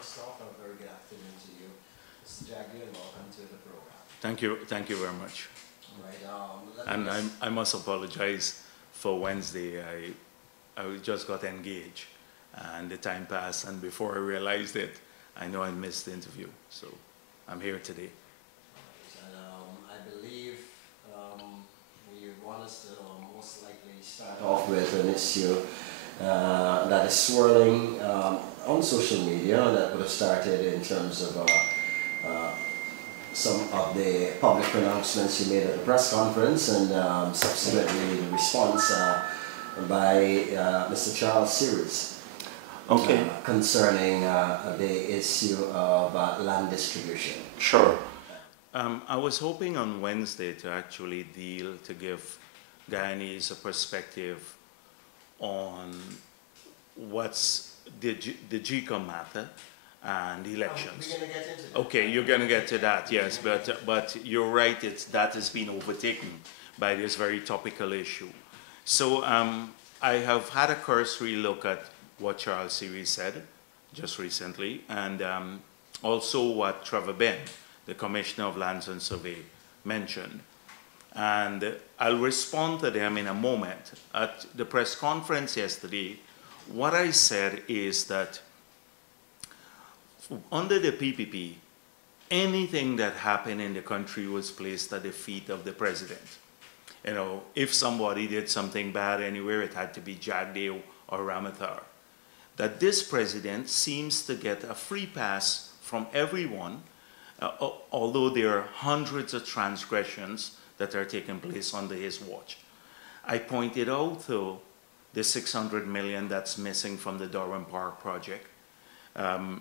first off, a very good afternoon to you. Mr. Jagger, and welcome to the program. Thank you very much. Right, And I must apologize for Wednesday. I just got engaged and the time passed, and before I realized it, I know I missed the interview. So I'm here today. And I believe you want us to most likely start off with an issue that is swirling on social media, that would have started in terms of some of the public pronouncements you made at the press conference, and subsequently the response by Mr. Charles Series. Okay. Concerning the issue of land distribution. Sure. I was hoping on Wednesday to actually give Guyanese a perspective on what's the GCOM matter and elections. We're going to get into that. Okay, you're going to get to that, yes, but you're right, that has been overtaken by this very topical issue. So I have had a cursory look at what Charles Series said just recently, and also what Trevor Benn, the Commissioner of Lands and Survey, mentioned. And I'll respond to them in a moment. At the press conference yesterday, what I said is that under the PPP, anything that happened in the country was placed at the feet of the president. You know, if somebody did something bad anywhere, it had to be Jagdeo or Ramathar. That this president seems to get a free pass from everyone, although there are hundreds of transgressions that are taking place under his watch. I pointed out, though, the $600 million that's missing from the Durham Park project. And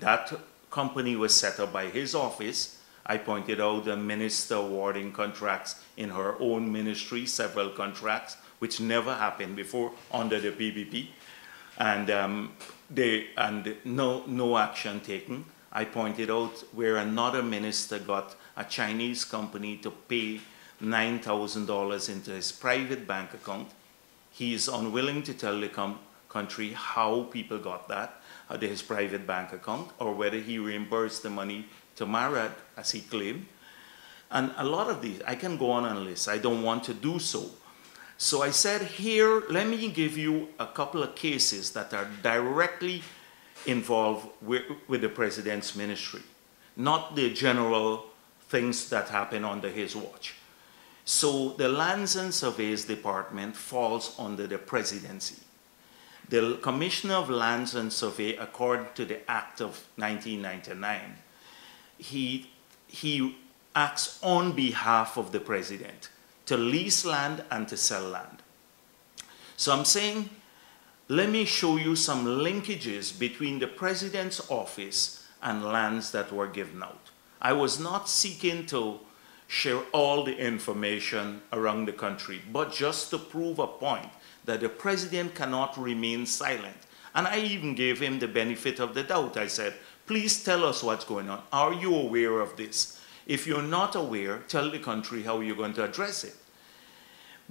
that company was set up by his office. I pointed out the minister awarding contracts in her own ministry, several contracts, which never happened before under the PPP. And no action taken. I pointed out where another minister got a Chinese company to pay $9,000 into his private bank account. He is unwilling to tell the country how people got that out of his private bank account, or whether he reimbursed the money to Marad, as he claimed. And a lot of these, I can go on a list. I don't want to do so. So I said, here, let me give you a couple of cases that are directly involved with the president's ministry, not the general things that happen under his watch. So the Lands and Surveys Department falls under the presidency. The Commissioner of Lands and Survey, according to the Act of 1999, he acts on behalf of the president to lease land and to sell land. So I'm saying, let me show you some linkages between the president's office and lands that were given out. I was not seeking to share all the information around the country, but just to prove a point that the president cannot remain silent. And I even gave him the benefit of the doubt. I said, please tell us what's going on. Are you aware of this? If you're not aware, tell the country how you're going to address it.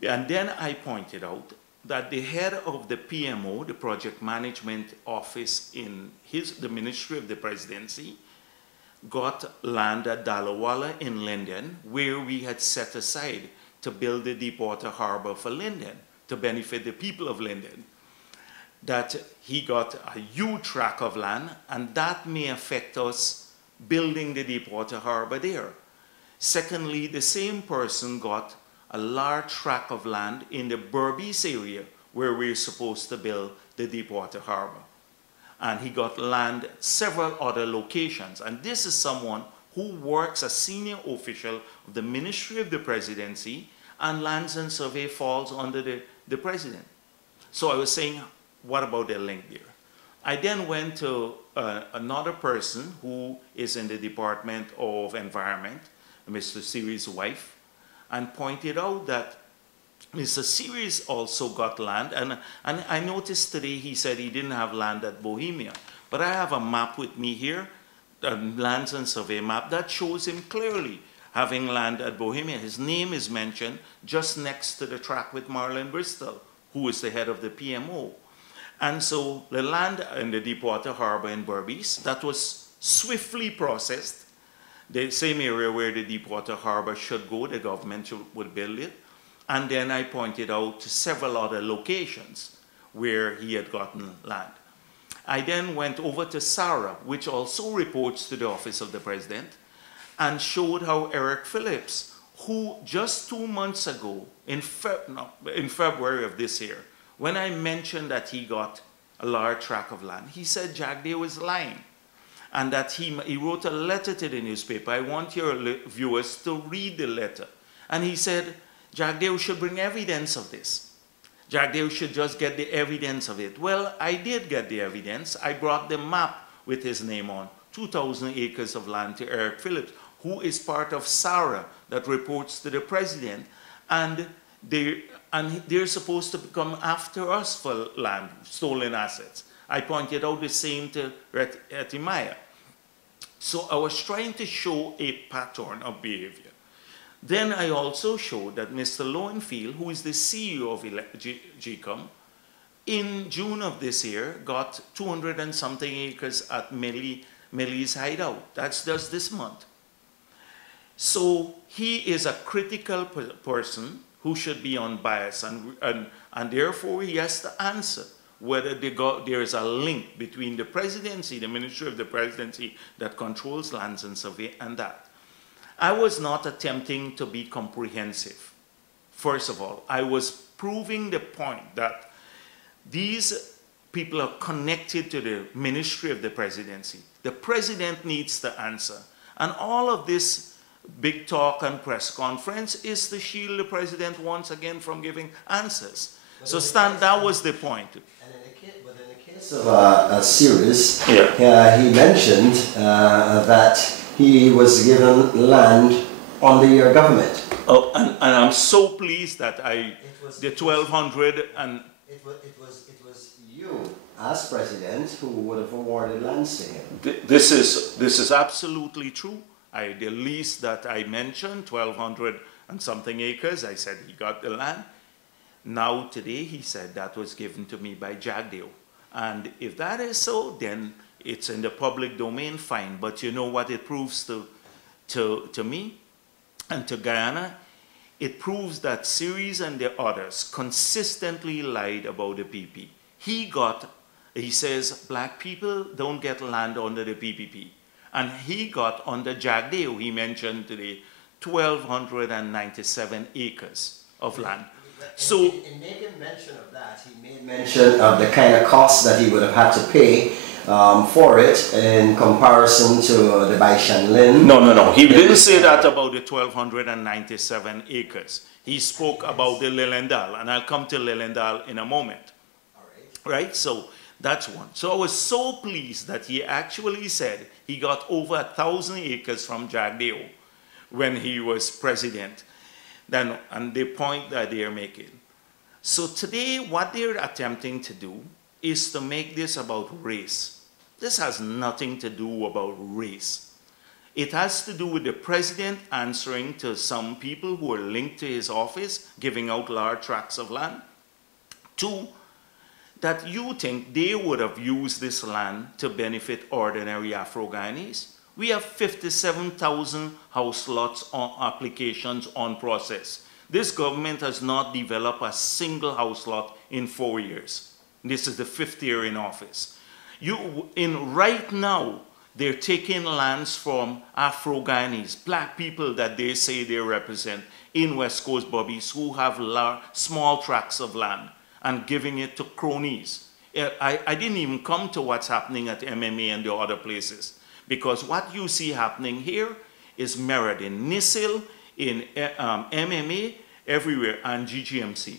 And then I pointed out that the head of the PMO, the Project Management Office in the Ministry of the Presidency, got land at Dalawala in Linden, where we had set aside to build the Deepwater Harbor for Linden, to benefit the people of Linden. That he got a huge tract of land, and that may affect us building the Deepwater Harbor there. Secondly, the same person got a large tract of land in the Berbice area where we're supposed to build the Deepwater Harbor. And he got land at several other locations. And this is someone who works as senior official of the Ministry of the Presidency, and Lands and Survey falls under the president. So I was saying, what about the link there? I then went to another person who is in the Department of Environment, Mr. Series' wife, and pointed out that Mr. Series also got land, and I noticed today he said he didn't have land at Bohemia, but I have a map with me here, a Lands and Survey map, that shows him clearly having land at Bohemia. His name is mentioned just next to the track with Marlon Bristol, who is the head of the PMO. And so the land in the Deepwater Harbor in Berbice, that was swiftly processed. The same area where the Deepwater Harbor should go, the government would build it. And then I pointed out several other locations where he had gotten land. I then went over to Sarah, which also reports to the Office of the President, and showed how Eric Phillips, who just 2 months ago, in February of this year, when I mentioned that he got a large tract of land, he said Jagdeo was lying, and that he wrote a letter to the newspaper. I want your viewers to read the letter. And he said Jagdeo should bring evidence of this. Jagdeo should just get the evidence of it. Well, I did get the evidence. I brought the map with his name on, 2,000 acres of land to Eric Phillips, who is part of SARA that reports to the president, and they're supposed to come after us for land, stolen assets. I pointed out the same to Etimaya. So I was trying to show a pattern of behavior. Then I also showed that Mr. Lowenfield, who is the CEO of GCOM, in June of this year got 200 and something acres at Millie's hideout. That's just this month. So he is a critical person who should be unbiased, and therefore he has to answer whether there is a link between the presidency, the Ministry of the Presidency that controls lands and survey, and that. I was not attempting to be comprehensive. First of all, I was proving the point that these people are connected to the Ministry of the Presidency. The president needs to answer. And all of this big talk and press conference is to shield the president once again from giving answers. So Stan, that was the point. But in the case of a series, he mentioned that he was given land under your government. Oh, and I'm so pleased that the 1,200 and... It was you, as president, who would have awarded lands to him. This is absolutely true. The lease that I mentioned, 1,200 and something acres, I said he got the land. Now today he said that was given to me by Jagdeo. And if that is so, then it's in the public domain, fine. But you know what it proves to me and to Guyana? It proves that Ceres and the others consistently lied about the PP. He says black people don't get land under the PPP. And he got under Jagdeo, he mentioned today, 1,297 acres of land. So, in making mention of that, he made mention of the kind of cost that he would have had to pay for it in comparison to the Baishan Lin. No. He didn't say that about the 1,297 acres. He spoke about the Lilendal, and I'll come to Lilendal in a moment. All right. Right? So that's one. So I was so pleased that he actually said he got over 1,000 acres from Jagdeo when he was president. And the point that they are making. So today, what they're attempting to do is to make this about race. This has nothing to do about race. It has to do with the president answering to some people who are linked to his office, giving out large tracts of land. Two, that you think they would have used this land to benefit ordinary Afro-Guyanese. We have 57,000 house lots on applications on process. This government has not developed a single house lot in 4 years. This is the 5th year in office. Right now, they're taking lands from Afro-Guyanese, black people that they say they represent in West Coast Berbice who have small tracts of land and giving it to cronies. I didn't even come to what's happening at MMA and the other places. Because what you see happening here is mirrored in NISIL, in MMA, everywhere, and GGMC.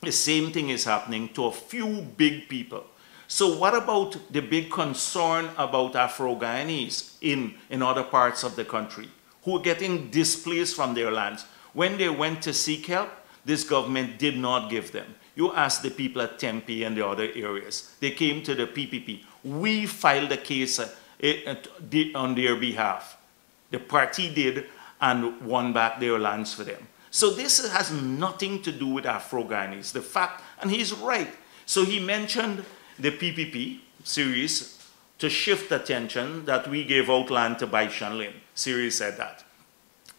The same thing is happening to a few big people. So what about the big concern about Afro-Guyanese in other parts of the country who are getting displaced from their lands? When they went to seek help, this government did not give them. You ask the people at Tempe and the other areas. They came to the PPP. We filed a case on their behalf. The party did and won back their lands for them. So this has nothing to do with Afro-Guyanese. The fact, and he's right. So he mentioned the PPP series to shift attention that we gave out land to Bai Shan Lin. Series said that.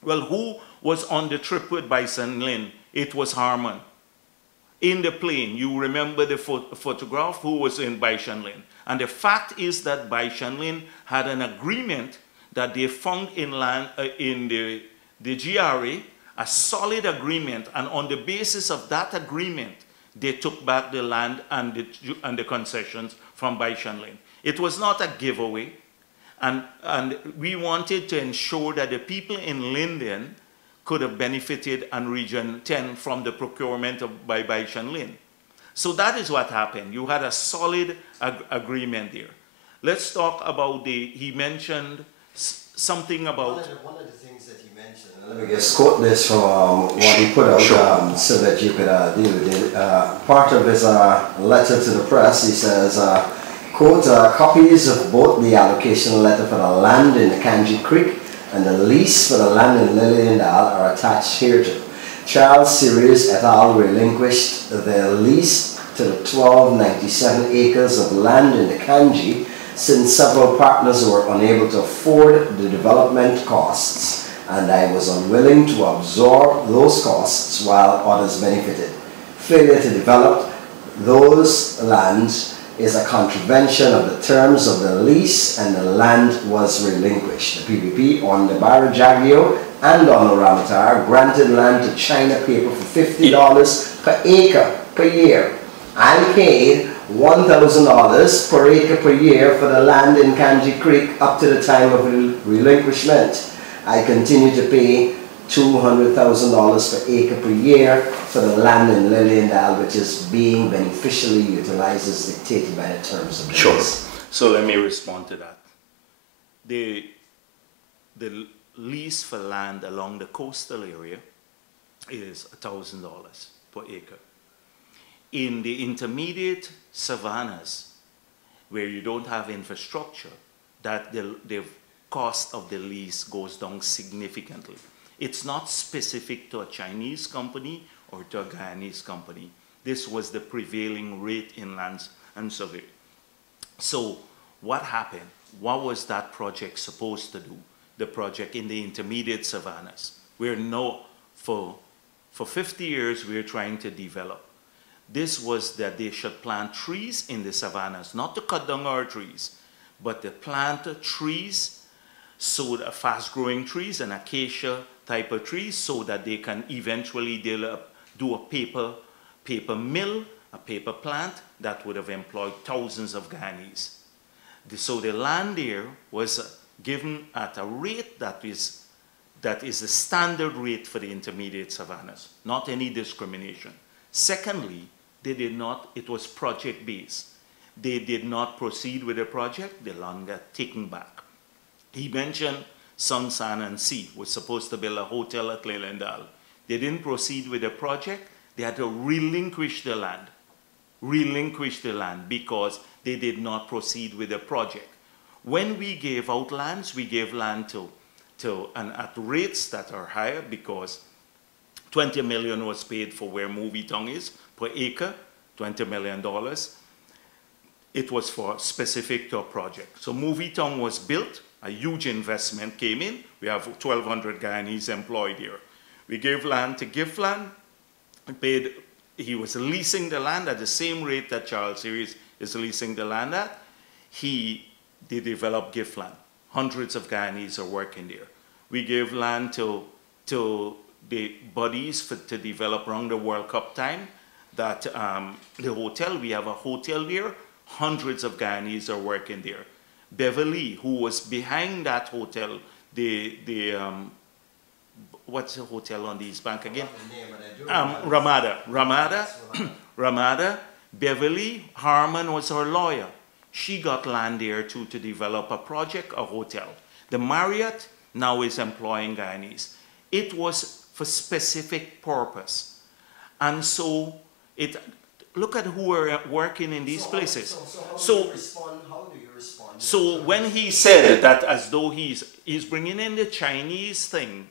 Well, who was on the trip with Bai Shan Lin? It was Harman. In the plane, you remember the photograph, who was in Bai Shan Lin. And the fact is that Bai Shan Lin had an agreement that they found in land in the GRA, a solid agreement, and on the basis of that agreement, they took back the land and the concessions from Bai Shan Lin. It was not a giveaway, and we wanted to ensure that the people in Linden could have benefited and Region 10 from the procurement by Bai Shan Lin. So that is what happened. You had a solid agreement there. Let's talk about he mentioned something about... One of the things that he mentioned, let me just quote this from what he put out so that you could deal with it. Part of his letter to the press, he says, quote, copies of both the allocation letter for the land in the Kanji Creek and the lease for the land in Liliendal are attached hereto. Charles Series et al. Relinquished their lease to the 1297 acres of land in the Kanji since several partners were unable to afford the development costs, and I was unwilling to absorb those costs while others benefited. Failure to develop those lands is a contravention of the terms of the lease, and the land was relinquished. The PPP on the Barajagio and on the Ramatar granted land to China Paper for $50 per acre per year. I paid $1,000 per acre per year for the land in Kanji Creek up to the time of relinquishment. I continue to pay $200,000 per acre per year for the land in Liliendal, which is being beneficially utilized as dictated by the terms of the lease. So let me respond to that. The lease for land along the coastal area is $1,000 per acre. In the intermediate savannas, where you don't have infrastructure, that the cost of the lease goes down significantly. It's not specific to a Chinese company or to a Guyanese company. This was the prevailing rate in lands and survey. So what happened? What was that project supposed to do? The project in the intermediate savannas. We're now, for 50 years, we're trying to develop. This was that they should plant trees in the savannas, not to cut down our trees, but to plant trees, so fast-growing trees and acacia type of trees, so that they can eventually do a paper mill, a paper plant that would have employed thousands of Guyanese. So the land there was given at a rate that is the standard rate for the intermediate savannas, not any discrimination. Secondly, they did not, it was project-based. They did not proceed with the project, the land got taken back. He mentioned Sun, Sand, and Sea was supposed to build a hotel at Liliendal. They didn't proceed with the project. They had to relinquish the land because they did not proceed with the project. When we gave out lands, we gave land and at rates that are higher, because $20 million was paid for where Movie Tongue is per acre, $20 million. It was for specific to a project. So Movie Tongue was built, a huge investment came in. We have 1,200 Guyanese employed here. We gave land to Giftland. He was leasing the land at the same rate that Charles Series is leasing the land at. They developed Giftland. Hundreds of Guyanese are working there. We gave land to the bodies to develop around the World Cup time. That the hotel, we have a hotel there. Hundreds of Guyanese are working there. Beverly, who was behind that hotel, what's the hotel on the East Bank again? Ramada. Ramada. Beverly Harman was her lawyer. She got land there too to develop a project, a hotel. The Marriott now is employing Guyanese. It was for specific purpose. And so, look at who are working in these places. How do you respond? So when he said that as though he's bringing in the Chinese thing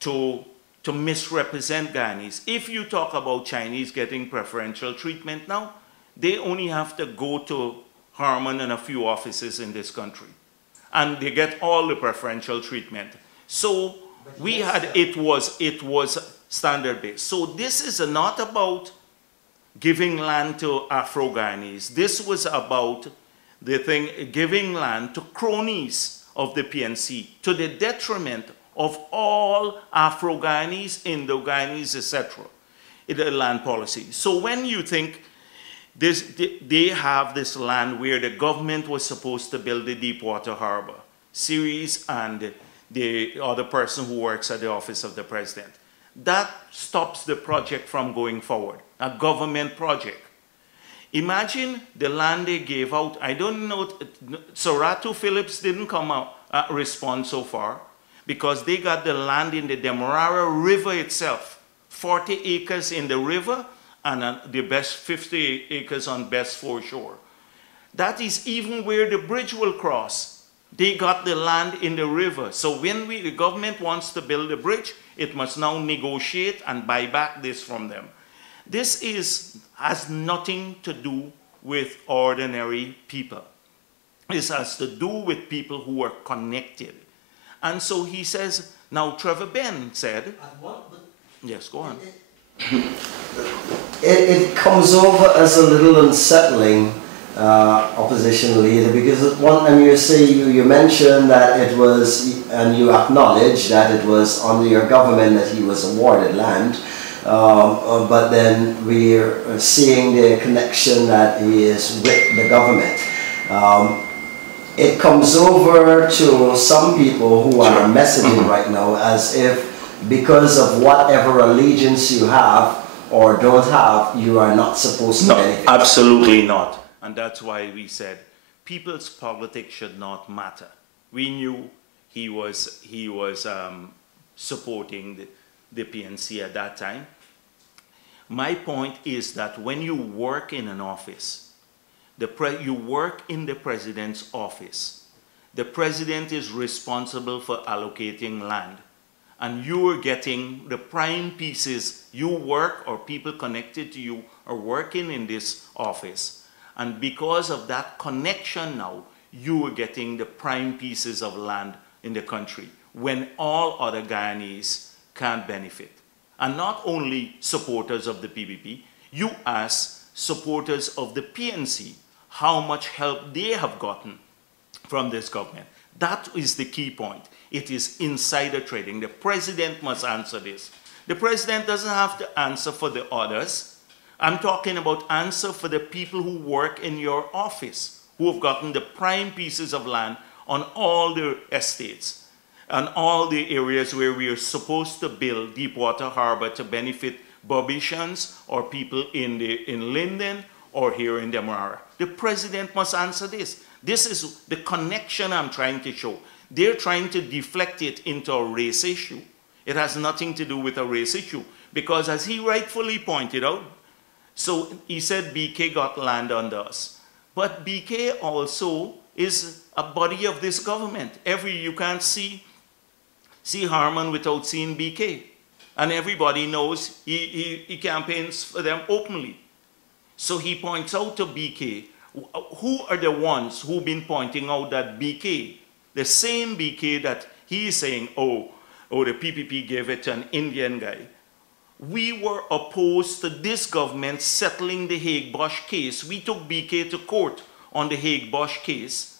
to misrepresent Guyanese. If you talk about Chinese getting preferential treatment now, they only have to go to Harman and a few offices in this country, and they get all the preferential treatment. So we had, it was standard-based. So this is not about giving land to Afro-Guyanese. This was about the thing, giving land to cronies of the PNC, to the detriment of all Afro-Guyanese, Indo-Guyanese, etc. in the land policy. So when you think this, they have this land where the government was supposed to build the Deepwater Harbor, Series and the other person who works at the office of the president. That stops the project from going forward, a government project. Imagine the land they gave out. I don't know, Sorato Phillips didn't come out, respond so far, because they got the land in the Demerara River itself, 40 acres in the river and the best 50 acres on best foreshore. That is even where the bridge will cross. They got the land in the river. So when the government wants to build a bridge, it must now negotiate and buy back this from them. This has nothing to do with ordinary people. This has to do with people who are connected. And so he says, now Trevor Benn said, yes, go on. It comes over as a little unsettling, opposition leader, because and you mentioned that it was, and you acknowledge that it was under your government that he was awarded land, but then we're seeing the connection that he is with the government. It comes over to some people who are messaging right now as if because of whatever allegiance you have or don't have, you are not supposed to benefit. Absolutely not. And that's why we said people's politics should not matter. We knew he was supporting the PNC at that time. My point is that when you work in an office, you work in the president's office. The president is responsible for allocating land. And you are getting the prime pieces. You work, or people connected to you are working in this office. And because of that connection now, you are getting the prime pieces of land in the country when all other Guyanese can't benefit. And not only supporters of the PPP, you ask supporters of the PNC how much help they have gotten from this government. That is the key point. It is insider trading. The president must answer this. The president doesn't have to answer for the others. I'm talking about answer for the people who work in your office, who have gotten the prime pieces of land on all the estates and all the areas where we are supposed to build Deepwater Harbor to benefit Bobishans or people in Linden or here in Demerara. The president must answer this. This is the connection I'm trying to show. They're trying to deflect it into a race issue. It has nothing to do with a race issue because, as he rightfully pointed out, so he said BK got land under us. But BK also is a body of this government. You can't see Harman without seeing BK. And everybody knows he campaigns for them openly. So he points out to BK, who are the ones who've been pointing out that BK, the same BK that he is saying, oh, the PPP gave it to an Indian guy. We were opposed to this government settling the Haig-Bosch case. We took BK to court on the Haig-Bosch case.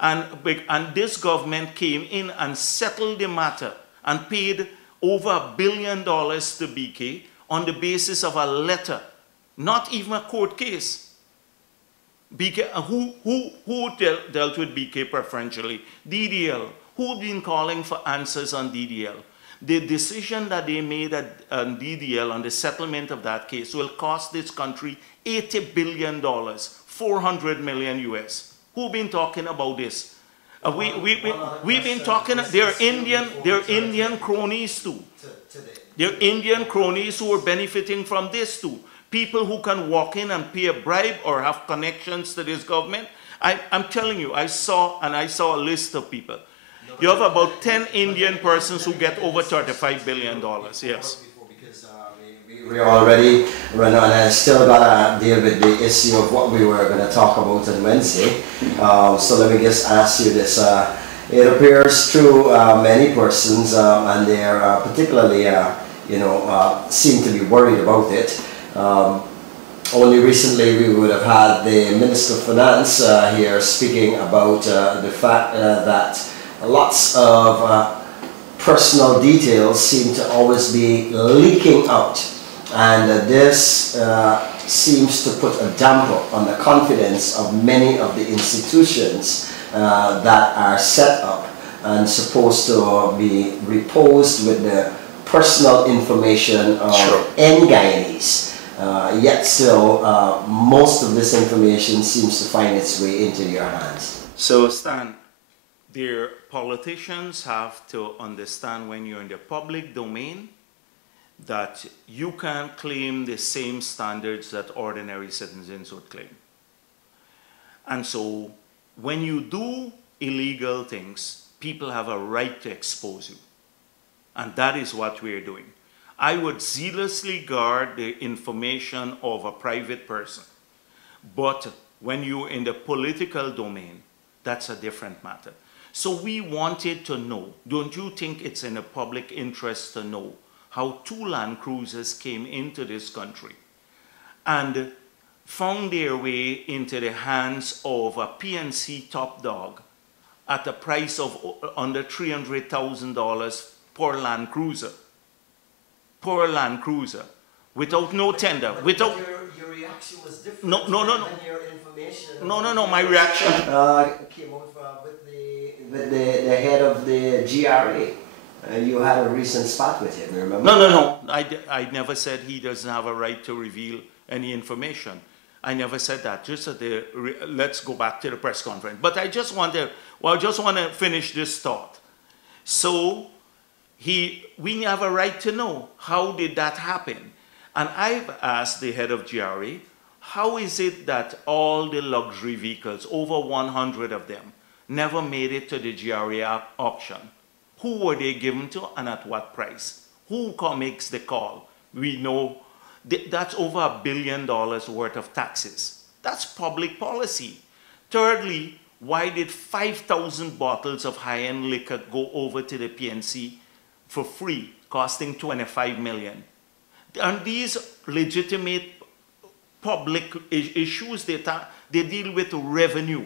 And this government came in and settled the matter and paid over $1 billion to BK on the basis of a letter, not even a court case. BK, who dealt with BK preferentially? DDL. Who'd been calling for answers on DDL? The decision that they made at DDL on the settlement of that case will cost this country $80 billion, 400 million US. Who've been talking about this? We've been talking, they're Indian cronies too. They're Indian cronies who are benefiting from this too. People who can walk in and pay a bribe or have connections to this government. I'm telling you, I saw a list of people. You have about 10 Indian persons who get over $35 billion, yes. Because we We're already run on, and I still got to deal with the issue of what we were going to talk about on Wednesday. So let me just ask you this. It appears to many persons, and they're particularly, seem to be worried about it. Only recently we would have had the Minister of Finance here speaking about the fact that lots of personal details seem to always be leaking out, and this seems to put a damper on the confidence of many of the institutions that are set up and supposed to be reposed with the personal information of any Guyanese. Yet still, most of this information seems to find its way into your hands. So, Stan, their politicians have to understand when you're in the public domain that you can't claim the same standards that ordinary citizens would claim. And so, when you do illegal things, people have a right to expose you. And that is what we're doing. I would zealously guard the information of a private person. But when you're in the political domain, that's a different matter. So we wanted to know, don't you think it's in the public interest to know how 2 Land Cruisers came into this country and found their way into the hands of a PNC top dog at a price of under $300,000 per Land Cruiser. Per Land Cruiser. Without no tender. Without your reaction was different. No. Than your information. No, my reaction came out with the head of the GRA. You had a recent spat with him, remember? No. I never said he doesn't have a right to reveal any information. I never said that. Just at let's go back to the press conference. But I just want to finish this thought. So we have a right to know, how did that happen? And I've asked the head of GRA, how is it that all the luxury vehicles, over 100 of them, never made it to the GRA auction? Who were they given to and at what price? Who makes the call? We know that's over $1 billion worth of taxes. That's public policy. Thirdly, why did 5,000 bottles of high-end liquor go over to the PNC for free, costing $25 million? And these legitimate public issues, they deal with revenue.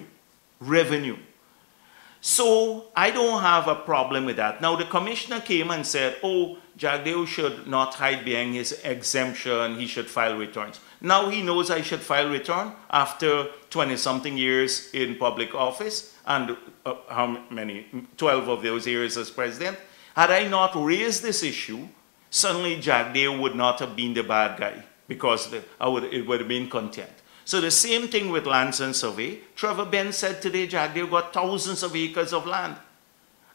So I don't have a problem with that. Now the commissioner came and said, oh, Jagdeo should not hide behind his exemption, he should file returns. Now he knows I should file return after 20-something years in public office, and how many? 12 of those years as president. Had I not raised this issue, suddenly Jagdeo would not have been the bad guy, because it would have been contempt. So the same thing with lands and survey. Trevor Ben said today Jagdeo got thousands of acres of land.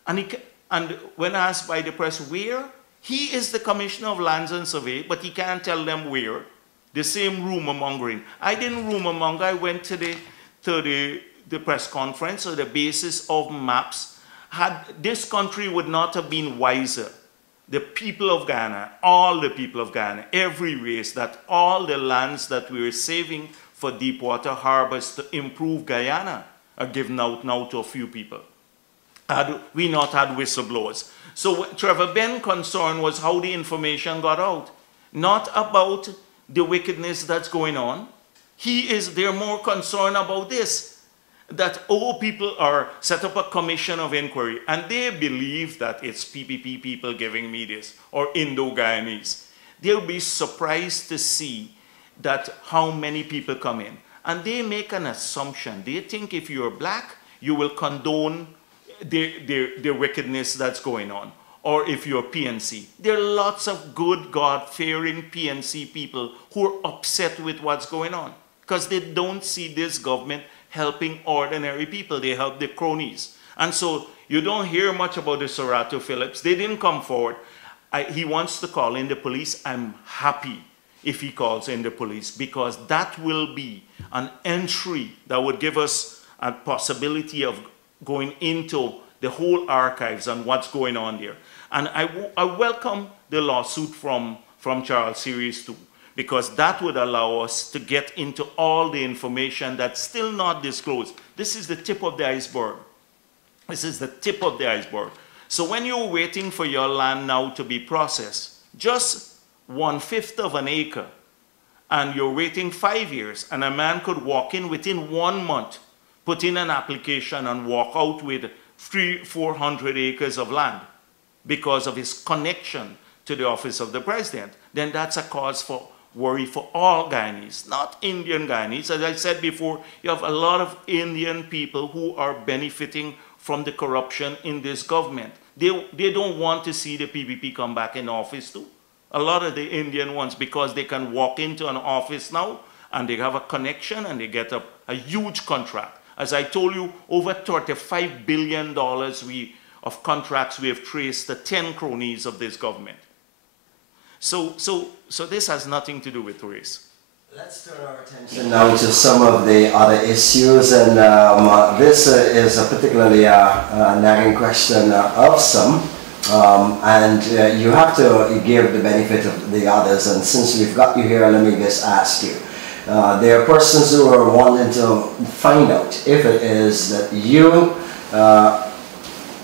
And when asked by the press where, he is the commissioner of lands and survey, but he can't tell them where. The same rumor mongering. I didn't rumor monger. I went to the press conference on the basis of maps. This country would not have been wiser. The people of Ghana, all the people of Ghana, every race, that all the lands that we were saving for deepwater harbors to improve Guyana are given out now to a few people. Had we not had whistleblowers. So Trevor Ben's concern was how the information got out, not about the wickedness that's going on. They're more concerned about this, that people are set up a commission of inquiry, and they believe that it's PPP people giving me this, or Indo-Guyanese. They'll be surprised to see that how many people come in. And they make an assumption. They think if you're black, you will condone the wickedness that's going on. Or if you're PNC. There are lots of good, God-fearing PNC people who are upset with what's going on, because they don't see this government helping ordinary people. They help the cronies. And so you don't hear much about the Sorato Phillips. They didn't come forward. He wants to call in the police. I'm happy if he calls in the police, because that will be an entry that would give us a possibility of going into the whole archives and what's going on there. And I welcome the lawsuit from from Charles Series 2, because that would allow us to get into all the information that's still not disclosed. This is the tip of the iceberg. This is the tip of the iceberg. So when you're waiting for your land now to be processed, just 1/5 of an acre, and you're waiting 5 years, and a man could walk in within 1 month, put in an application and walk out with 300-400 acres of land because of his connection to the office of the president, then that's a cause for worry for all Guyanese, not Indian Guyanese. As I said before, you have a lot of Indian people who are benefiting from the corruption in this government. They don't want to see the PPP come back in office too. A lot of the Indian ones, because they can walk into an office now and they have a connection and they get a huge contract. As I told you, over $35 billion of contracts we have traced the 10 cronies of this government. So this has nothing to do with race. Let's turn our attention now to some of the other issues, and this is a particularly nagging question of some, and you have to give the benefit of the others, and since we've got you here, let me just ask you. There are persons who are wanting to find out if it is that you,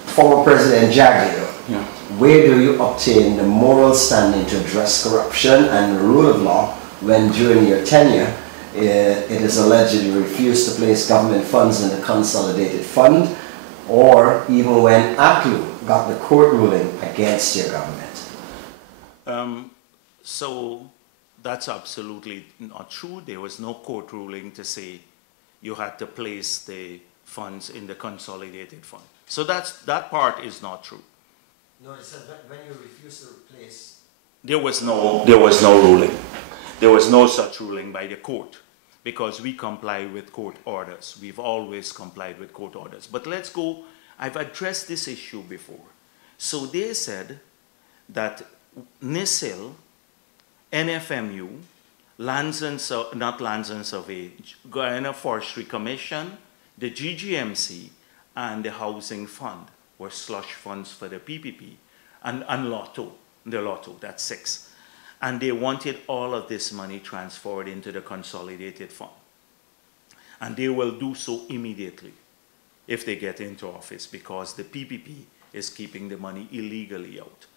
former President Jagdeo, yeah, where do you obtain the moral standing to address corruption and the rule of law when during your tenure it is alleged you refused to place government funds in the consolidated fund, or even when ACLU got the court ruling against your government? So that's absolutely not true. There was no court ruling to say you had to place the funds in the consolidated fund. So that part is not true. No, it said when you refused to replace. There was no ruling. There was no such ruling by the court, because we comply with court orders. We've always complied with court orders. But let's go, I've addressed this issue before. So they said that NISIL, NFMU, not Lands and Survey, Guyana Forestry Commission, the GGMC, and the Housing Fund were slush funds for the PPP, and Lotto, the Lotto, that's 6. And they wanted all of this money transferred into the consolidated fund. And they will do so immediately if they get into office, because the PPP is keeping the money illegally out.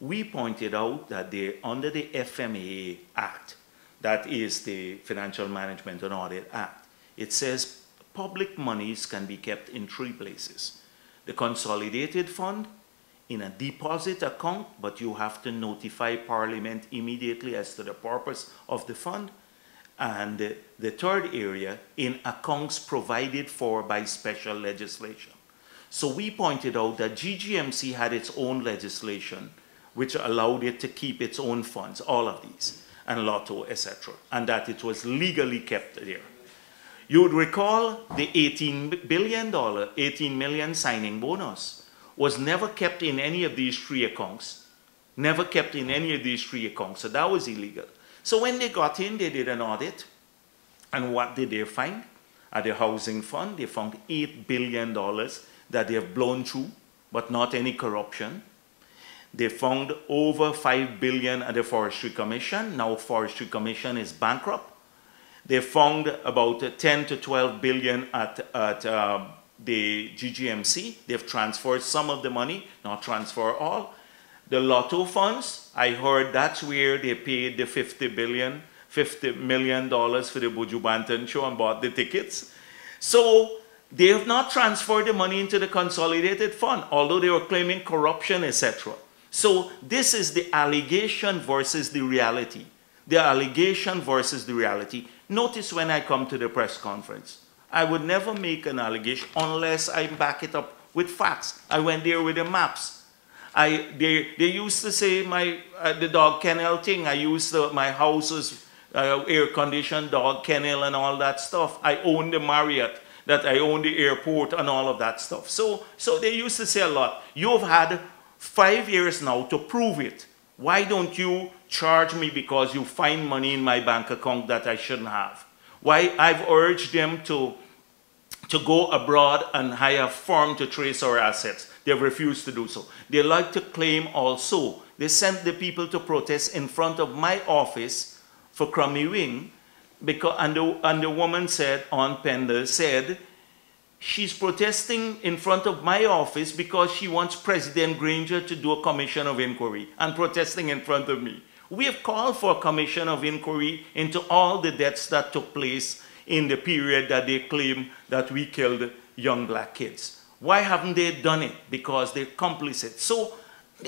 We pointed out that under the FMAA Act, that is the Financial Management and Audit Act, it says public monies can be kept in 3 places. The consolidated fund, in a deposit account, but you have to notify Parliament immediately as to the purpose of the fund. And the third area, in accounts provided for by special legislation. So we pointed out that GGMC had its own legislation which allowed it to keep its own funds, all of these, and Lotto, etc., and that it was legally kept there. You would recall the $18 million signing bonus was never kept in any of these 3 accounts. Never kept in any of these 3 accounts. So that was illegal. So when they got in, they did an audit. And what did they find? At the Housing Fund, they found $8 billion that they have blown through, but not any corruption. They found over $5 billion at the Forestry Commission. Now Forestry Commission is bankrupt. They found about 10 to 12 billion at the GGMC. They've transferred some of the money, not transfer all. The Lotto funds, I heard that's where they paid the $50 million for the Buju Banton show and bought the tickets. So they have not transferred the money into the consolidated fund, although they were claiming corruption, etc. So this is the allegation versus the reality. The allegation versus the reality. Notice when I come to the press conference, I would never make an allegation unless I back it up with facts. I went there with the maps. They used to say the dog kennel thing. I used my house's air-conditioned dog kennel and all that stuff. I own the Marriott, that I own the airport and all of that stuff. So they used to say a lot. You've had 5 years now to prove it. Why don't you charge me because you find money in my bank account that I shouldn't have? Why I've urged them to go abroad and hire a firm to trace our assets. They've refused to do so. They like to claim also They sent the people to protest in front of my office for crummy wing, because, and the woman said, on Pender, said, she's protesting in front of my office because she wants President Granger to do a commission of inquiry, and protesting in front of me. We have called for a commission of inquiry into all the deaths that took place in the period that they claim that we killed young black kids. Why haven't they done it? Because they're complicit. So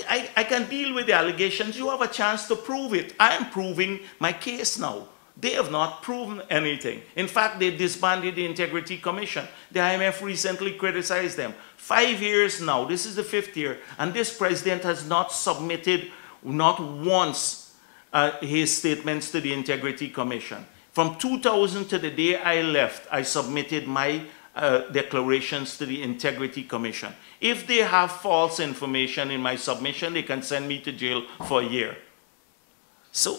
I can deal with the allegations. You have a chance to prove it. I am proving my case now. They have not proven anything. In fact, they disbanded the Integrity Commission. The IMF recently criticized them. 5 years now, this is the 5th year, and this president has not submitted, not once, his statements to the Integrity Commission. From 2000 to the day I left, I submitted my declarations to the Integrity Commission. If they have false information in my submission, they can send me to jail for a year. So